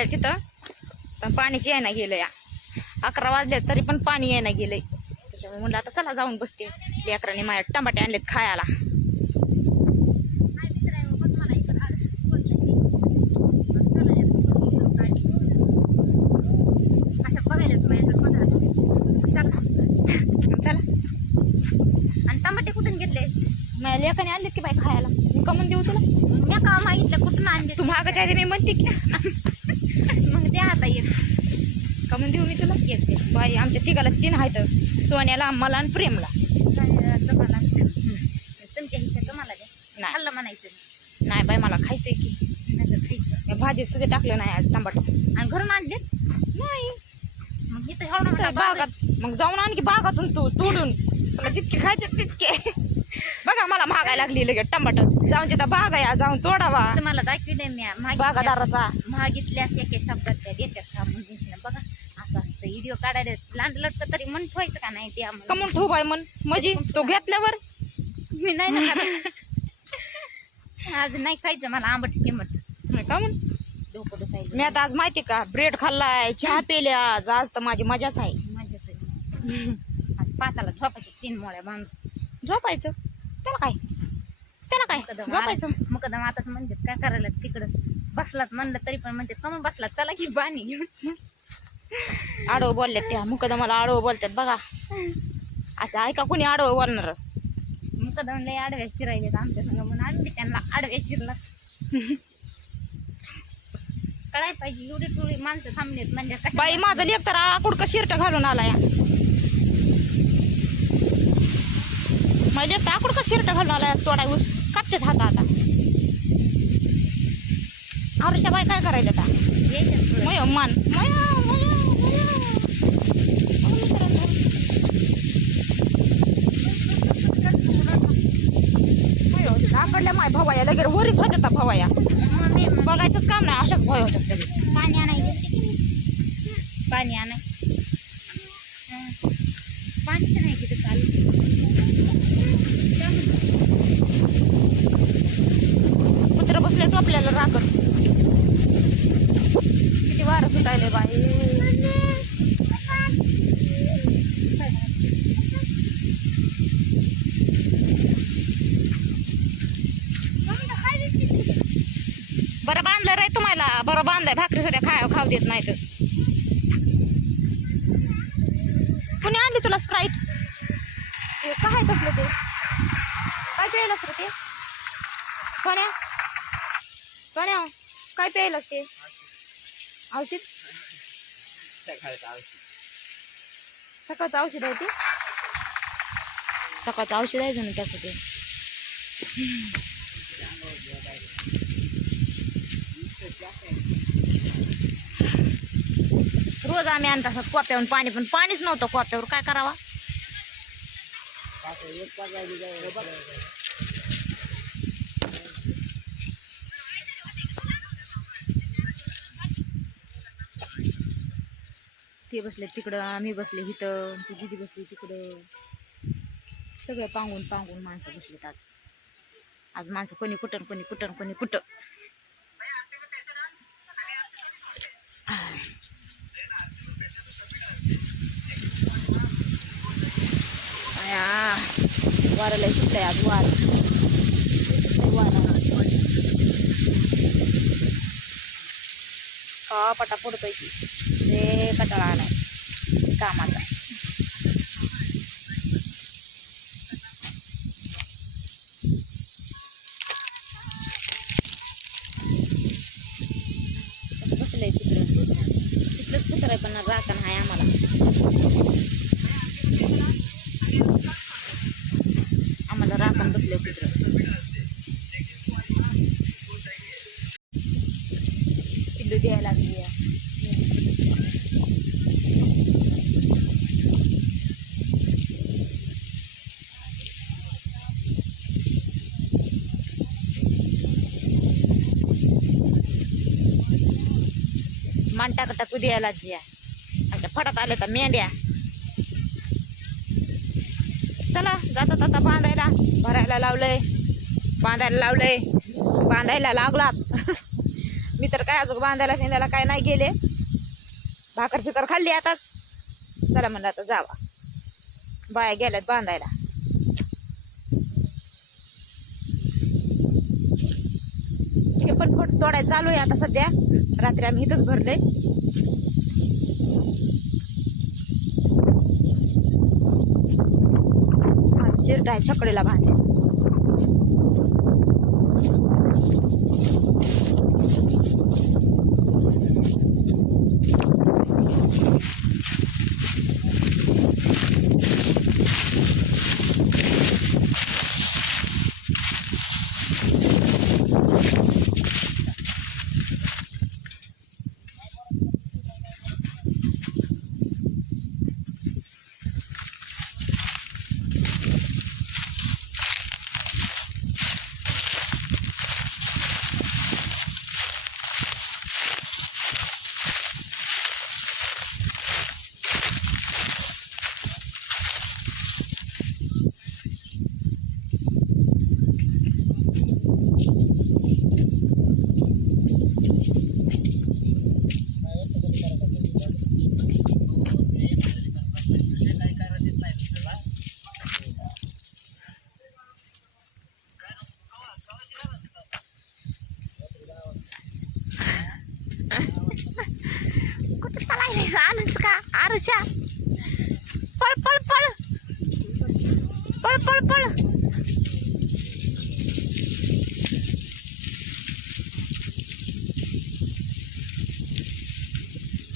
भरायला तिथं. पण पाणीच यायला गेलं या अकरा वाजले तरी पण पाणी यायला गेलंय. त्याच्यामुळे म्हणलं आता चला जाऊन बसते. लेकरांनी माझ्या टमाटे आणलेत खायला. चला. आणि टमाटे कुठून घेतले? माझ्या लेकाने आणलेत की बाई खायला? मी कमून देऊ तुला. मी का मागितलं? कुठून आणले तू महागाच्या आधी मी म्हणते की. मग द्या आता एक. कमून देऊ मी तुला? एक दे. बाई आमच्या तिघाला तीन आहेत. सोन्याला मला आणि प्रेमला. तुमच्या हिस्सा द्या नाही. खाल्लं म्हणायचं नाही बाई मला खायचंय की. नाही खायचं. मी भाजीत सगळं टाकलं नाही आज टमाटर आणि घरून आणलेत नाही. मग इथं. बागात मग जाऊन आणखी बागातून तू तोडून. तुला जितके खायचे तितके. बघा मला महागायला लागली लगेच टमाटर. जाऊन तिथं बाग आहे जाऊन तोडावा. तुम्हाला दाखविले मी बागादाराचा. मागितल्यास एक शब्दात त्या देतात का म्हणजे बघा असं असतं व्हिडिओ काढायला लांड लटक तरी मन ठेवायचं का नाही त्या कमून ठेवू बाय मन. म्हणजे तो घेतल्यावर? मी नाही ना. आज नाही खायचं मला आंबट किंमत का म्हण? डोकं दुखायला मी आता आज माहिती का ब्रेड खाल्लाय चहा पेल्या आज आज तर माझी मजाच आहे. मजाच आहे. पाताला झोपायचे तीन मोळ्या बांधून. झोपायचं. त्याला काय? त्याला काय? झोपायचं. मुकदम आताच म्हणतात काय करायला तिकडं? बसलात म्हणलं तरी पण म्हणतात कमून बसलात चला की घेऊन. आडवं बोलल्यात त्या. मुकदमाला आडवं बोलतात बघा. असं ऐका कोणी आडवं बोलणार? मुकदम लय आडव्या शिरायले आमच्या संग म्हणून. आम्ही त्यांना आडव्या शिरला कळाय पाहिजे एवढी टोळी माणसं थांबलेत म्हणजे बाई माझं लेख तर कुडकं शिरट घालून आला या माझं लेख तर आकुडकं शिरट घालून आला तोडाय ऊस कापतात हाता आता. आरुषा बाई काय करायला आता. मय मान. मया मया भवाया लगेच वरीच होत्या भवाया. बघायचंच काम नाही अशाच भय होत्या पाणी आणाय पाणी आणाय हं. पाणी तर नाही किती चालू कुत्र आपल्याला राखड किती वारं सुटायले बाई. बरं बांधलं रे तुम्हाला. बरं बांधलंय. भाकरी सध्या खाय खाऊ देत नाही तर कुणी आणली तुला स्प्राईट ते काय तसलं ते? काय प्यायलाच रे ते? कोण्या सोन्या काय प्यायलास ते? औषध? सकाळचं औषध. आहे ते? सकाळचं औषध आहे जणू त्याचं ते रोज आम्ही आणत असत कोप्यावरून पाणी पण पाणीच नव्हतं कोप्यावर. काय करावा? ते बसले तिकडं आम्ही बसले इथं ती दिदी बसली तिकडं. सगळं पांगून पांगून माणसं बसलेत आज. आज माणसं कोणी कुठं कोणी कुठं कोणी कुठं. वाराला सुटलंय आज वार. का पटा पडतोय की कटाळा आलाय कामाचा. कसं बसलंय कुत्रं तिथलंच कुत्र आहे पण राखण आहे आम्हाला राखण बसलंय कुत्र पिल्लू द्यायला लागली आहे. मान टाक तू द्यायला द्या आमच्या फडात आल्या तर मेंढ्या. चला जाता आता बांधायला. भरायला लावलंय. बांधायला लावलंय. बांधायला लागलात. मी तर काय अजून बांधायला फिंदायला काय नाही गेले. भाकर फिकर खाल्ली आता. चला म्हणलं आता जावा. बाया गेल्यात बांधायला. हे पण फोट तोडायला चालू आहे आता सध्या. रात्री आम्ही इथंच भरले शिरट आहे छकडेला बांधले पळ पळ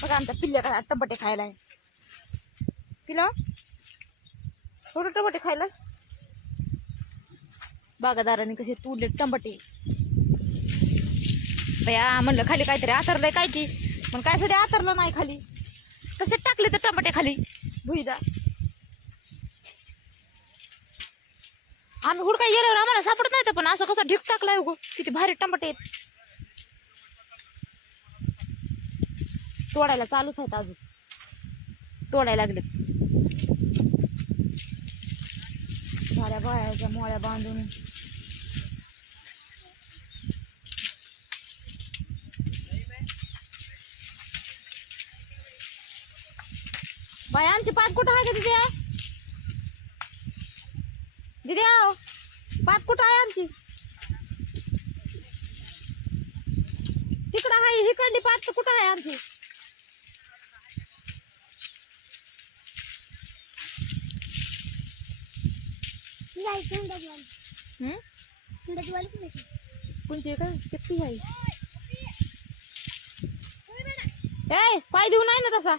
बघा आमच्या पिल्ल्याकडे टमाटे खायला आहे पिलो थोडं टमाटे खायला बागादाराने कसे तुडले टमाटे. बया म्हणलं खाली काहीतरी आतरलंय काय ती? पण काय सध्या आतरलं नाही खाली. तसे टाकले तर टमाटे खाली? भुईदा. आम्ही हुडका गेल्यावर आम्हाला सापडत नाही तर पण असं कसं ढीक टाकलाय गो किती भारी टमाटे आहेत. तोडायला चालूच आहेत अजून. तोडायला लागलेत. झाड्या बाळ्याच्या मोळ्या बांधून. बाय आमची पात कुठं आहे का तिथे दिद्या दिद्या पात कुठं आहे आमची? तिकडं आहे हिकडली पात कुठं आहे आमची? कोणची का? किती आहे? ए पाय देऊ नाही ना तसा.